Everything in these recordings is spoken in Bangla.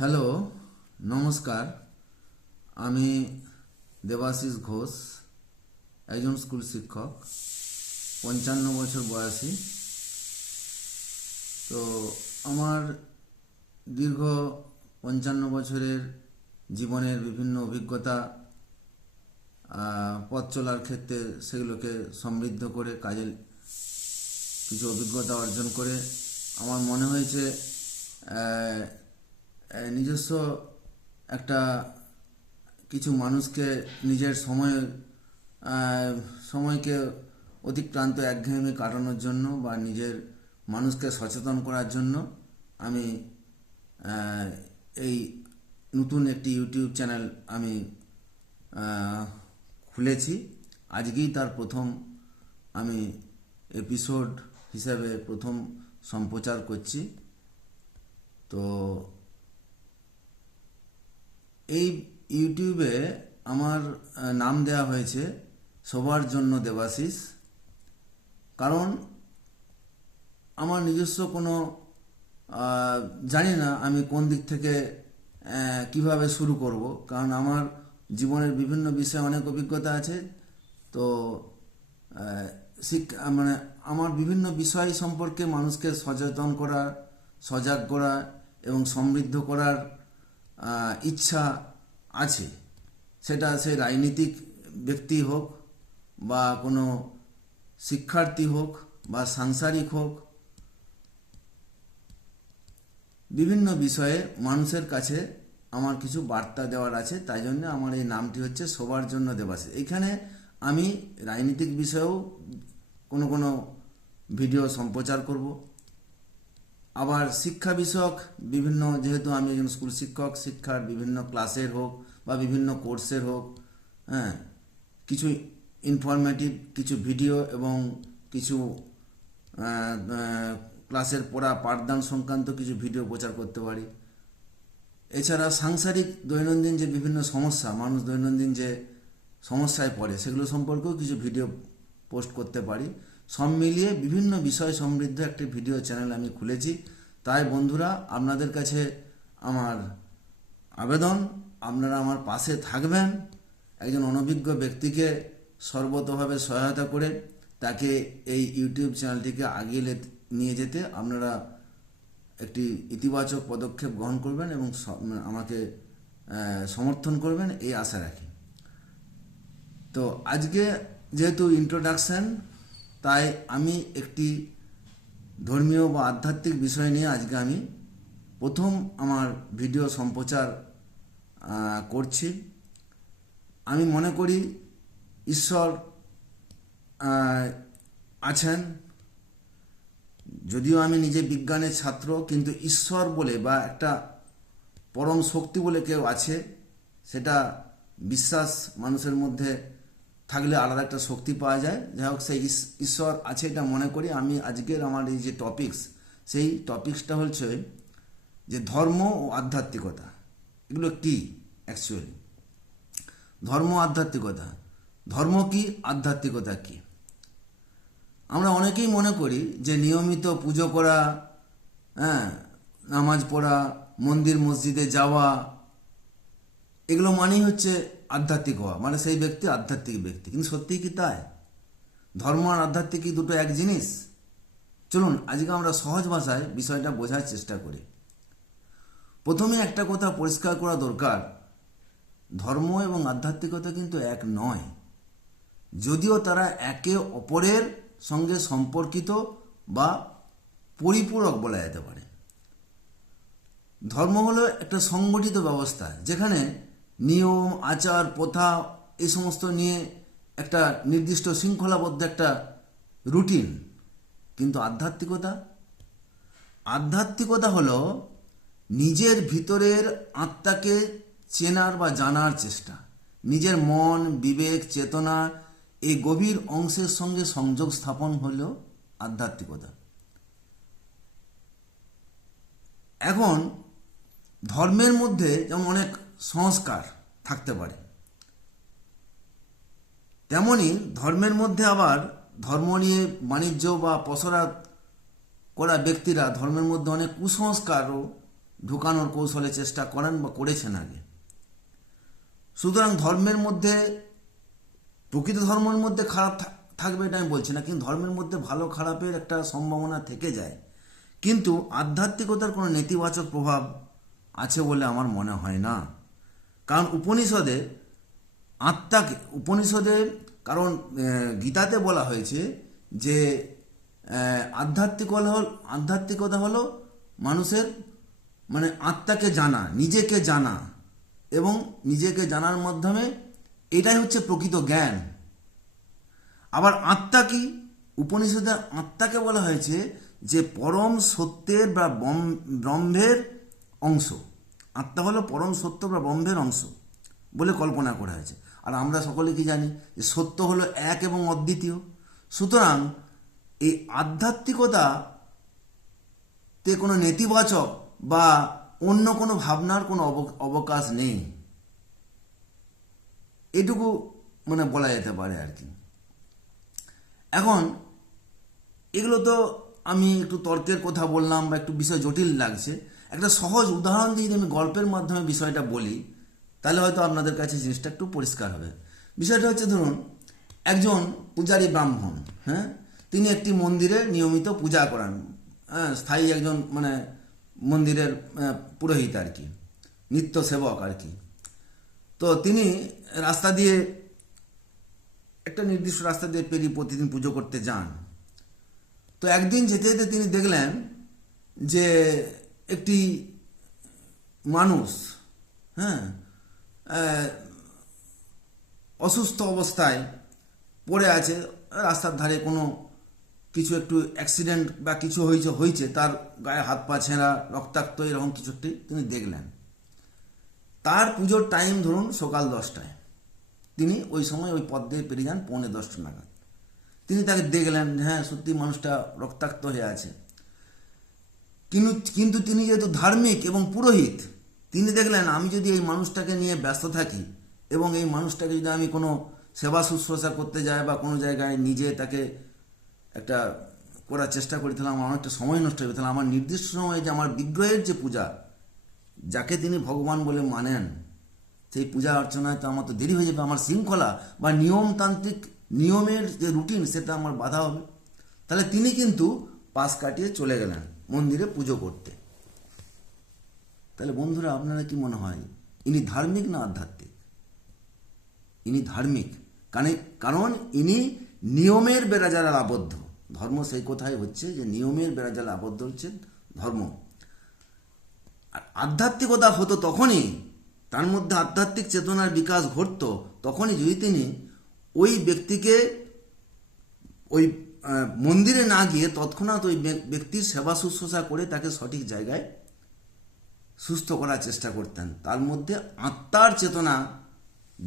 হ্যালো, নমস্কার। আমি দেবাশিস ঘোষ, একজন স্কুল শিক্ষক, 55 বছর বয়সী। তো আমার দীর্ঘ 55 বছরের জীবনের বিভিন্ন অভিজ্ঞতা, পথ চলার ক্ষেত্রে সেগুলোকে সমৃদ্ধ করে কাজে কিছু অভিজ্ঞতা অর্জন করে আমার মনে হয়েছে নিজস্ব একটা কিছু মানুষকে নিজের সময়কে অতিক্রান্ত একঘেয়েমি কাটানোর জন্য বা নিজের মানুষকে সচেতন করার জন্য আমি এই নতুন একটি ইউটিউব চ্যানেল আমি খুলেছি। আজকেই তার প্রথম আমি এপিসোড হিসাবে প্রথম সম্প্রচার করছি। তো এই ইউটিউবে আমার নাম দেওয়া হয়েছে সবার জন্য দেবাশিস। কারণ আমার নিজস্ব কোনো জানি না আমি কোন দিক থেকে কিভাবে শুরু করব, কারণ আমার জীবনের বিভিন্ন বিষয়ে অনেক অভিজ্ঞতা আছে। তো মানে আমার বিভিন্ন বিষয় সম্পর্কে মানুষকে সচেতন করা, সজাগ করা এবং সমৃদ্ধ করার ইচ্ছা আছে। সেটা সে রাজনীতিক ব্যক্তি হোক বা কোনো শিক্ষার্থী হোক বা সাংসারিক হোক, বিভিন্ন বিষয়ে মানুষের কাছে আমার কিছু বার্তা দেওয়ার আছে। তাই জন্য আমার এই নামটি হচ্ছে সবার জন্য দেবাশিস। এখানে আমি রাজনীতিক বিষয়েও কোনো কোনো ভিডিও সম্প্রচার করব, আবার শিক্ষা বিষয়ক বিভিন্ন, যেহেতু আমি একজন স্কুল শিক্ষক, শিক্ষার বিভিন্ন ক্লাসের হোক বা বিভিন্ন কোর্সের হোক, হ্যাঁ, কিছু ইনফরমেটিভ কিছু ভিডিও এবং কিছু ক্লাসের পড়া পাঠদান সংক্রান্ত কিছু ভিডিও প্রচার করতে পারি। এছাড়া সাংসারিক দৈনন্দিন যে বিভিন্ন সমস্যা, মানুষ দৈনন্দিন যে সমস্যায় পড়ে সেগুলো সম্পর্কেও কিছু ভিডিও পোস্ট করতে পারি। সব মিলিয়ে বিভিন্ন বিষয় সমৃদ্ধ একটি ভিডিও চ্যানেল আমি খুলেছি। তাই বন্ধুরা, আপনাদের কাছে আমার আবেদন, আপনারা আমার পাশে থাকবেন। একজন অনভিজ্ঞ ব্যক্তিকে সর্বতোভাবে সহায়তা করে তাকে এই ইউটিউব চ্যানেলটিকে আগিয়ে নিয়ে যেতে আপনারা একটি ইতিবাচক পদক্ষেপ গ্রহণ করবেন এবং আমাকে সমর্থন করবেন, এই আশা রাখি। তো আজকে যেহেতু ইন্ট্রোডাকশন, তাই আমি একটি ধর্মীয় বা আধ্যাত্মিক বিষয় নিয়ে আজকে আমি প্রথম আমার ভিডিও সম্প্রচার করছি। আমি মনে করি ঈশ্বর আছেন। যদিও আমি নিজে বিজ্ঞানের ছাত্র, কিন্তু ঈশ্বর বলে বা একটা পরম শক্তি বলে কেউ আছে, সেটা বিশ্বাস মানুষের মধ্যে থাকলে আলাদা একটা শক্তি পাওয়া যায়। যাই হোক, সেই ঈশ্বর আছে এটা মনে করি। আমি আজকের আমার এই যে টপিকস, সেই টপিকসটা হচ্ছে যে ধর্ম ও আধ্যাত্মিকতা। এগুলো কি অ্যাকচুয়ালি? ধর্ম, আধ্যাত্মিকতা। ধর্ম কি, আধ্যাত্মিকতা কি? আমরা অনেকেই মনে করি যে নিয়মিত পুজো করা, হ্যাঁ, নামাজ পড়া, মন্দির মসজিদে যাওয়া, এগুলো মানেই হচ্ছে আধ্যাত্মিক হওয়া, মানে সেই ব্যক্তি আধ্যাত্মিক ব্যক্তি। কিন্তু সত্যিই কি তাই? ধর্ম আর আধ্যাত্মিক কি দুটো এক জিনিস? চলুন আজকে আমরা সহজ ভাষায় বিষয়টা বোঝার চেষ্টা করি। প্রথমে একটা কথা পরিষ্কার করা দরকার, ধর্ম এবং আধ্যাত্মিকতা কিন্তু এক নয়, যদিও তারা একে অপরের সঙ্গে সম্পর্কিত বা পরিপূরক বলা যেতে পারে। ধর্ম হলো একটা সংগঠিত ব্যবস্থা, যেখানে নিয়ম, আচার, প্রথা এই সমস্ত নিয়ে একটা নির্দিষ্ট শৃঙ্খলাবদ্ধ একটা রুটিন। কিন্তু আধ্যাত্মিকতা হলো নিজের ভিতরের আত্মাকে চেনার বা জানার চেষ্টা, নিজের মন, বিবেক, চেতনা এই গভীর অংশের সঙ্গে সংযোগ স্থাপন হলো আধ্যাত্মিকতা। এখন ধর্মের মধ্যে যেমন অনেক সংস্কার থাকতে পারে, তেমনি ধর্মের মধ্যে আবার ধর্ম নিয়ে বাণিজ্য বা পসরা করা ব্যক্তিরা ধর্মের মধ্যে অনেক কুসংস্কারও ঢুকানোর কৌশলে চেষ্টা করেন বা করেছেন আগে। সুতরাং ধর্মের মধ্যে, প্রকৃত ধর্মের মধ্যে খারাপ থাকবে এটা আমি বলছি না, কিন্তু ধর্মের মধ্যে ভালো খারাপের একটা সম্ভাবনা থেকে যায়, কিন্তু আধ্যাত্মিকতার কোনো নেতিবাচক প্রভাব আছে বলে আমার মনে হয় না। কারণ উপনিষদে কারণ গীতাতে বলা হয়েছে যে আধ্যাত্মিকতা হলো মানুষের মানে আত্মাকে জানা, নিজেকে জানা, এবং নিজেকে জানার মাধ্যমে এটাই হচ্ছে প্রকৃত জ্ঞান। আবার আত্মা কি? উপনিষদে আত্মাকে বলা হয়েছে যে পরম সত্যের বা ব্রহ্মের অংশ। আত্মা হলো পরম সত্য বা ব্রহ্মের অংশ বলে কল্পনা করা হয়েছে। আর আমরা সকলে কি জানি যে সত্য হলো এক এবং অদ্বিতীয়। সুতরাং এই আধ্যাত্মিকতাতে কোনো নেতিবাচক বা অন্য কোনো ভাবনার কোনো অবকাশ নেই, এটুকু মানে বলা যেতে পারে আর কি। এখন এগুলো তো আমি একটু তর্কের কথা বললাম বা একটু বিষয় জটিল লাগছে। একটা সহজ উদাহরণ দিয়ে যদি আমি গল্পের মাধ্যমে বিষয়টা বলি, তাহলে হয়তো আপনাদের কাছে জিনিসটা একটু পরিষ্কার হবে। বিষয়টা হচ্ছে, ধরুন একজন পূজারী ব্রাহ্মণ, হ্যাঁ, তিনি একটি মন্দিরে নিয়মিত পূজা করান, হ্যাঁ, স্থায়ী একজন মানে মন্দিরের পুরোহিত আর কি, নিত্য সেবক আর কি। তো তিনি রাস্তা দিয়ে, একটা নির্দিষ্ট রাস্তা দিয়ে পেরিয়ে প্রতিদিন পুজো করতে যান। তো একদিন যেতে যেতে তিনি দেখলেন যে একটি মানুষ, হ্যাঁ, অসুস্থ অবস্থায় পড়ে আছে রাস্তার ধারে। কোনো কিছু একটু অ্যাক্সিডেন্ট বা কিছু হয়েছে, তার গায়ে হাত পা ছেঁড়া, রক্তাক্ত, এরকম কিছু একটি তিনি দেখলেন। তার পুজোর টাইম ধরুন সকাল 10টায়, তিনি ওই সময় ওই পথ দিয়ে পেরিয়ে যান 9:45 নাগাদ। তিনি তাকে দেখলেন, হ্যাঁ সত্যি মানুষটা রক্তাক্ত হয়ে আছে, কিন্তু তিনি যেহেতু ধার্মিক এবং পুরোহিত, তিনি দেখলেন আমি যদি এই মানুষটাকে নিয়ে ব্যস্ত থাকি এবং এই মানুষটাকে যদি আমি কোনো সেবা শুশ্রূষা করতে যাই বা কোনো জায়গায় নিজে তাকে একটা করার চেষ্টা করি, তাহলে আমার অনেকটা সময় নষ্ট হবে। তাহলে আমার নির্দিষ্ট সময়ে যে আমার বিগ্রহের যে পূজা, যাকে তিনি ভগবান বলে মানেন, সেই পূজা অর্চনায় তো আমার তো দেরি হয়ে যাবে, আমার শৃঙ্খলা বা নিয়মতান্ত্রিক নিয়মের যে রুটিন সেটা আমার বাধা হবে। তাহলে তিনি কিন্তু পাশ কাটিয়ে চলে গেলেন মন্দিরে পুজো করতে। তাহলে বন্ধুরা, আপনারা কি মনে হয় ইনি ধার্মিক না আধ্যাত্মিক? ইনি ধার্মিক, কারণ ইনি নিয়মের বেড়াজালে আবদ্ধ। ধর্ম সেই কথাই হচ্ছে যে নিয়মের বেড়াজালে আবদ্ধ হচ্ছে ধর্ম। আর আধ্যাত্মিকতা হতো তখনই, তার মধ্যে আধ্যাত্মিক চেতনার বিকাশ ঘটতো তখনই যদি তিনি ওই ব্যক্তিকে ওই মন্দিরে না গিয়ে তৎক্ষণাৎ ওই ব্যক্তির সেবা শুশ্রূষা করে তাকে সঠিক জায়গায় সুস্থ করার চেষ্টা করতেন। তার মধ্যে আত্মার চেতনা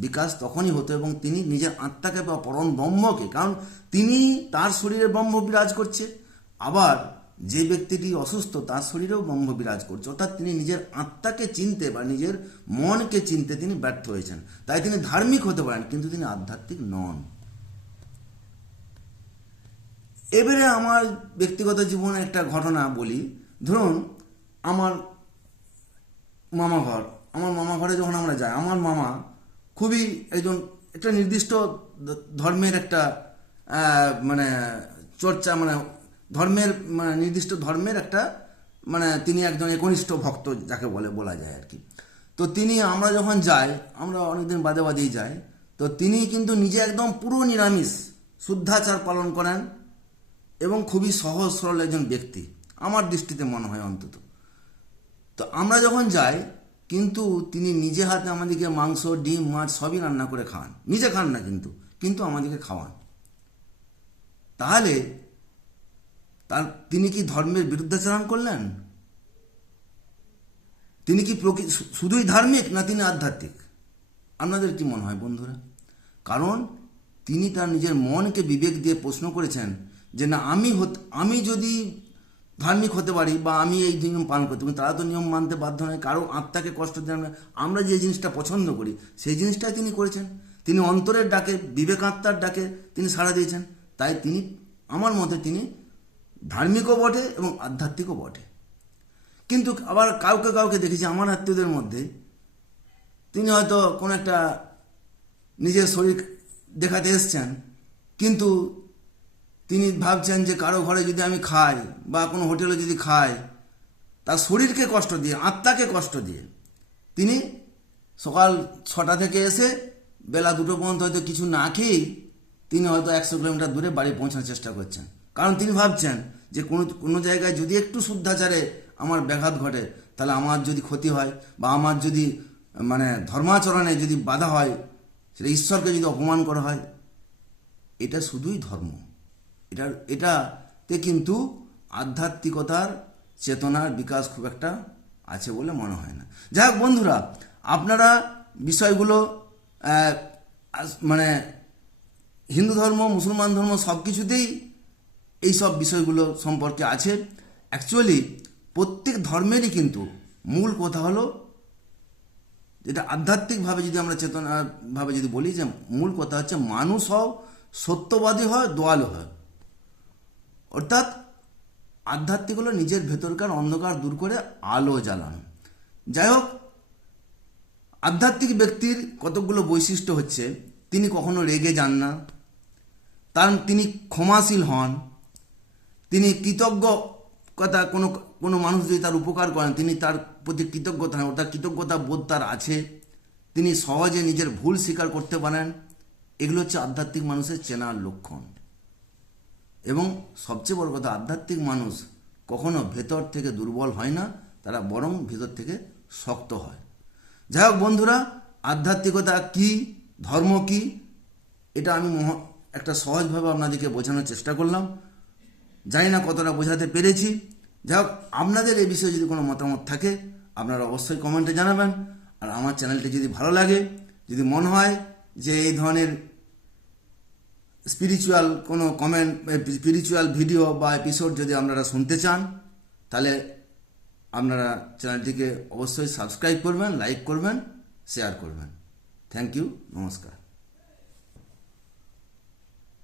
বিকাশ তখনই হতো, এবং তিনি নিজের আত্মাকে বা পরম ব্রহ্মকে, কারণ তিনি তার শরীরে ব্রহ্ম বিরাজ করছে, আবার যে ব্যক্তিটি অসুস্থ তার শরীরেও ব্রহ্ম বিরাজ করছে, অর্থাৎ তিনি নিজের আত্মাকে চিনতে বা নিজের মনকে চিনতে তিনি ব্যর্থ হয়েছেন। তাই তিনি ধার্মিক হতে পারেন, কিন্তু তিনি আধ্যাত্মিক নন। এবারে আমার ব্যক্তিগত জীবনে একটা ঘটনা বলি। ধরুন আমার মামা ঘরে যখন আমরা যাই, আমার মামা খুবই একটা নির্দিষ্ট ধর্মের একটা মানে চর্চা, মানে ধর্মের নির্দিষ্ট ধর্মের একটা মানে তিনি একজন একনিষ্ঠ ভক্ত যাকে বলা যায় আর কি। তো আমরা যখন যাই, আমরা অনেকদিন বাদেই যাই, তো তিনি কিন্তু নিজে একদম পুরো নিরামিষ শুদ্ধাচার পালন করেন এবং খুবই সহজ সরল একজন ব্যক্তি আমার দৃষ্টিতে মনে হয় অন্তত। তো আমরা যখন যাই, কিন্তু তিনি নিজে হাতে আমাদেরকে মাংস, ডিম, মাছ সবই রান্না করে খাওয়ান। নিজে খান না, কিন্তু আমাদেরকে খাওয়ান। তাহলে তিনি কি ধর্মের বিরুদ্ধাচরণ করলেন? তিনি কি শুধুই ধার্মিক, না তিনি আধ্যাত্মিক? আপনাদের কি মনে হয় বন্ধুরা? কারণ তিনি তার নিজের মনকে বিবেক দিয়ে প্রশ্ন করেছেন যে না, আমি যদি ধার্মিক হতে পারি বা আমি এই নিয়ম পালন করতে পারি, তারা তো নিয়ম মানতে বাধ্য নয়, কারো আত্মাকে কষ্ট দেন না। আমরা যে জিনিসটা পছন্দ করি সেই জিনিসটাই তিনি করেছেন। তিনি অন্তরের ডাকে, বিবেকাত্মার ডাকে তিনি সাড়া দিয়েছেন। তাই তিনি, আমার মতে তিনি ধার্মিকও বটে এবং আধ্যাত্মিকও বটে। কিন্তু আবার কাউকে কাউকে দেখেছি আমার আত্মীয়দের মধ্যে, তিনি হয়তো কোনো একটা নিজের শরীর দেখাতে এসছেন, কিন্তু তিনি ভাবছেন যে কারো ঘরে যদি আমি খাই বা কোনো হোটেলে যদি খাই, তার শরীরকে কষ্ট দিয়ে, আত্মাকে কষ্ট দিয়ে তিনি সকাল 6টা থেকে এসে বেলা 2টো পর্যন্ত হয়তো কিছু না খেয়েই তিনি হয়তো 100 কিলোমিটার দূরে বাড়ি পৌঁছানোর চেষ্টা করছেন। কারণ তিনি ভাবছেন যে কোনো জায়গায় যদি একটু শুদ্ধাচারে আমার ব্যাঘাত ঘটে, তাহলে আমার যদি ক্ষতি হয় বা আমার যদি ধর্মাচরণে যদি বাধা হয়, সেটা ঈশ্বরকে যদি অপমান করা হয়, এটা শুধুই ধর্ম। এটাতে কিন্তু আধ্যাত্মিকতার চেতনার বিকাশ খুব একটা আছে বলে মনে হয় না। যাই হোক বন্ধুরা, আপনারা বিষয়গুলো হিন্দু ধর্ম, মুসলমান ধর্ম সব কিছুতেই এইসব বিষয়গুলো সম্পর্কে আছে। অ্যাকচুয়ালি প্রত্যেক ধর্মেরই কিন্তু মূল কথা হলো, যেটা আধ্যাত্মিকভাবে যদি আমরা চেতনাভাবে যদি বলি, যে মূল কথা হচ্ছে মানুষ হও, সত্যবাদী হয়, দয়ালু হয়। অর্থাৎ আধ্যাত্মিক হলো নিজের ভেতরকার অন্ধকার দূর করে আলো জ্বালানো। যাই হোক, আধ্যাত্মিক ব্যক্তির কতকগুলো বৈশিষ্ট্য হচ্ছে, তিনি কখনো রেগে যান না, তিনি ক্ষমাশীল হন, তিনি কৃতজ্ঞতা, কোনো মানুষ যদি তার উপকার করেন তিনি তার প্রতি কৃতজ্ঞতা হন, অর্থাৎ কৃতজ্ঞতা বোধ তার আছে, তিনি সহজে নিজের ভুল স্বীকার করতে পারেন। এগুলো হচ্ছে আধ্যাত্মিক মানুষের চেনার লক্ষণ। এবং সবচেয়ে বড় কথা, আধ্যাত্মিক মানুষ কখনো ভেতর থেকে দুর্বল হয় না, তারা বরং ভেতর থেকে শক্ত হয়। যাই হোক বন্ধুরা, আধ্যাত্মিকতা কি, ধর্ম কি, এটা আমি একটা সহজভাবে আপনাদেরকে বোঝানোর চেষ্টা করলাম। জানি না কতটা বোঝাতে পেরেছি। যাই হোক, আপনাদের এই বিষয়ে যদি কোনো মতামত থাকে আপনারা অবশ্যই কমেন্টে জানাবেন। আর আমার চ্যানেলটি যদি ভালো লাগে, যদি মনে হয় যে এই ধরনের স্পিরিচুয়াল ভিডিও বা এপিসোড যদি আপনারা শুনতে চান, তাহলে আপনারা চ্যানেলটিকে অবশ্যই সাবস্ক্রাইব করবেন, লাইক করবেন, শেয়ার করবেন। থ্যাংক ইউ, নমস্কার।